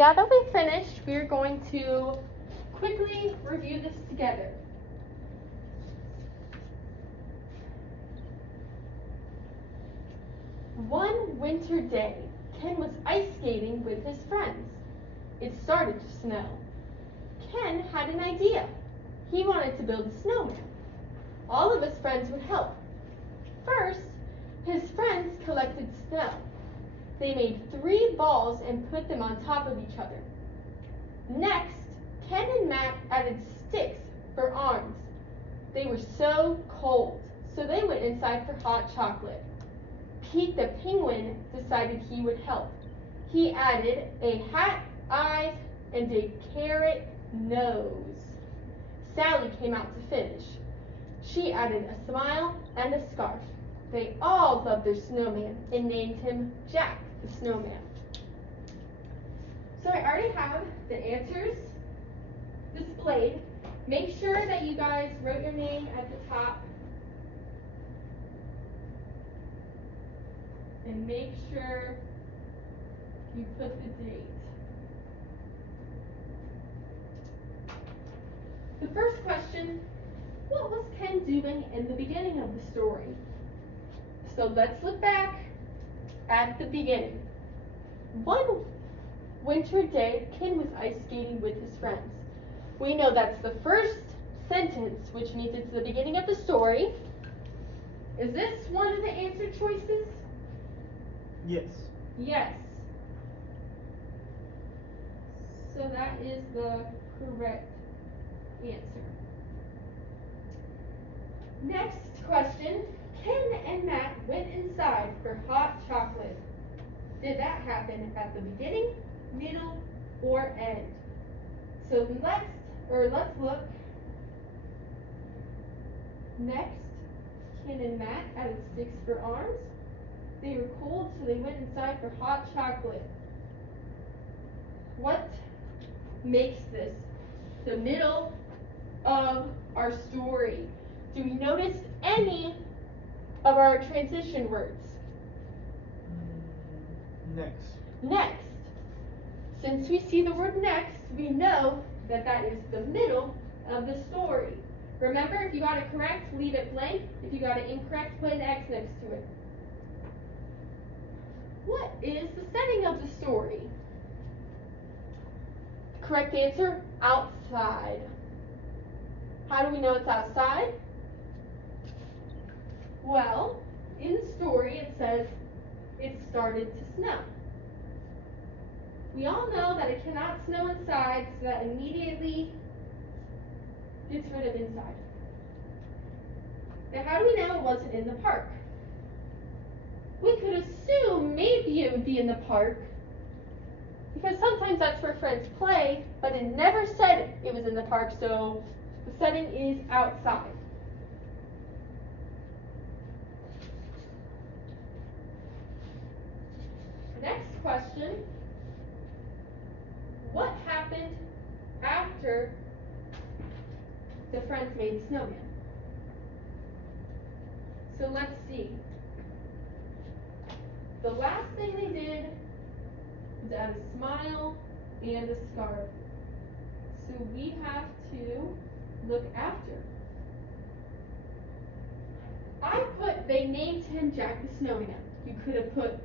Now that we've finished, we're going to quickly review this together. One winter day, Ken was ice skating with his friends. It started to snow. Ken had an idea. He wanted to build a snowman. All of his friends would help. First, his friends collected snow. They made 3 balls and put them on top of each other. Next, Ken and Matt added sticks for arms. They were so cold, so they went inside for hot chocolate. Pete the penguin decided he would help. He added a hat, eyes, and a carrot nose. Sally came out to finish. She added a smile and a scarf. They all loved their snowman and named him Jack the Snowman. So I already have the answers displayed. Make sure that you guys wrote your name at the top. And make sure you put the date. The first question, what was Ken doing in the beginning of the story? So let's look back at the beginning. One winter day, Ken was ice skating with his friends. We know that's the first sentence, which means it's the beginning of the story. Is this one of the answer choices? Yes. Yes. So that is the correct answer. Next question, Ken and Matt went inside for hot chocolate. Did that happen at the beginning, middle, or end? So let's look. Next, Ken and Matt added sticks for arms. They were cold, so they went inside for hot chocolate. What makes this the middle of our story? Do we notice any of our transition words? Next. Next. Since we see the word next, we know that that is the middle of the story. Remember, if you got it correct, leave it blank. If you got it incorrect, put an X next to it. What is the setting of the story? Correct answer, outside. How do we know it's outside? Well, in the story it says it started to snow. We all know that it cannot snow inside, so that immediately gets rid of inside. Now, how do we know it wasn't in the park? We could assume maybe it would be in the park, because sometimes that's where friends play, but it never said it was in the park, so the setting is outside. Next question, what happened after the friends made the snowman? So let's see. The last thing they did was add a smile and a scarf. So we have to look after. I put they named him Jack the Snowman. You could have put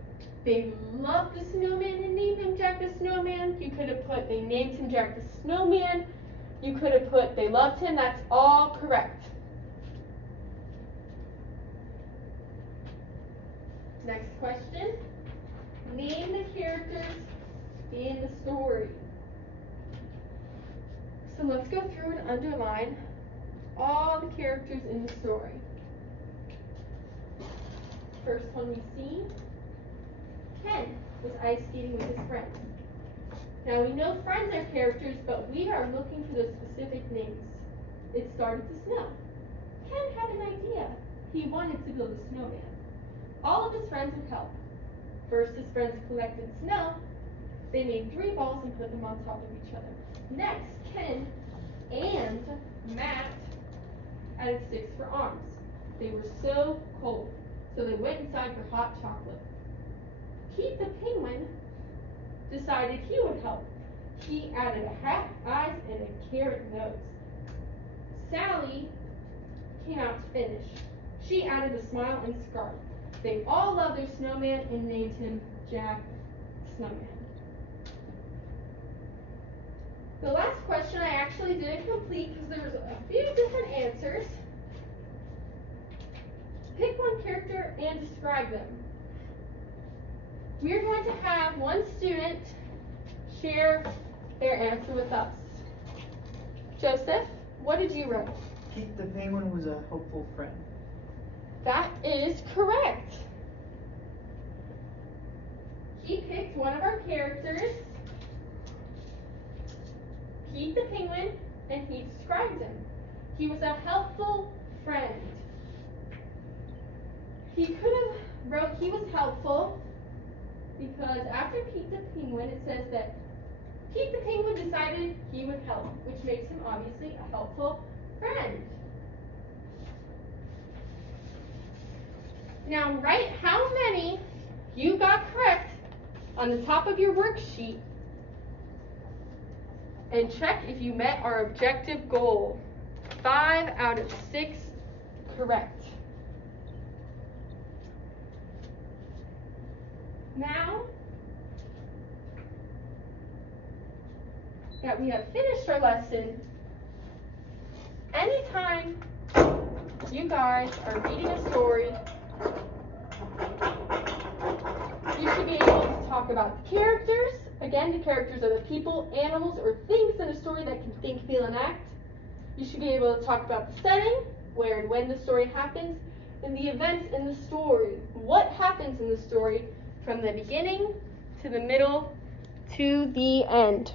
they loved the snowman and named him Jack the Snowman. You could have put they named him Jack the Snowman. You could have put they loved him. That's all correct. Next question. Name the characters in the story. So let's go through and underline all the characters in the story. First one we see, Ken was ice skating with his friends. Now we know friends are characters, but we are looking for the specific names. It started to snow. Ken had an idea. He wanted to build a snowman. All of his friends would help. First, his friends collected snow. They made 3 balls and put them on top of each other. Next, Ken and Matt added sticks for arms. They were so cold, so they went inside for hot chocolate. Pete the penguin decided he would help. He added a hat, eyes, and a carrot nose. Sally came out to finish. She added a smile and scarf. They all loved their snowman and named him Jack Snowman. The last question I actually didn't complete because there was a few different answers. Pick one character and describe them. We're going to have one student share their answer with us. Joseph, what did you write? Pete the Penguin was a helpful friend. That is correct. He picked one of our characters, Pete the Penguin, and he described him. He was a helpful friend. He could have wrote he was helpful because after Pete the Penguin, it says that Pete the Penguin decided he would help, which makes him obviously a helpful friend. Now write how many you got correct on the top of your worksheet and check if you met our objective goal. 5 out of 6 correct. Now that we have finished our lesson, anytime you guys are reading a story, you should be able to talk about the characters. Again, the characters are the people, animals, or things in a story that can think, feel, and act. You should be able to talk about the setting, where and when the story happens, and the events in the story. What happens in the story from the beginning to the middle to the end.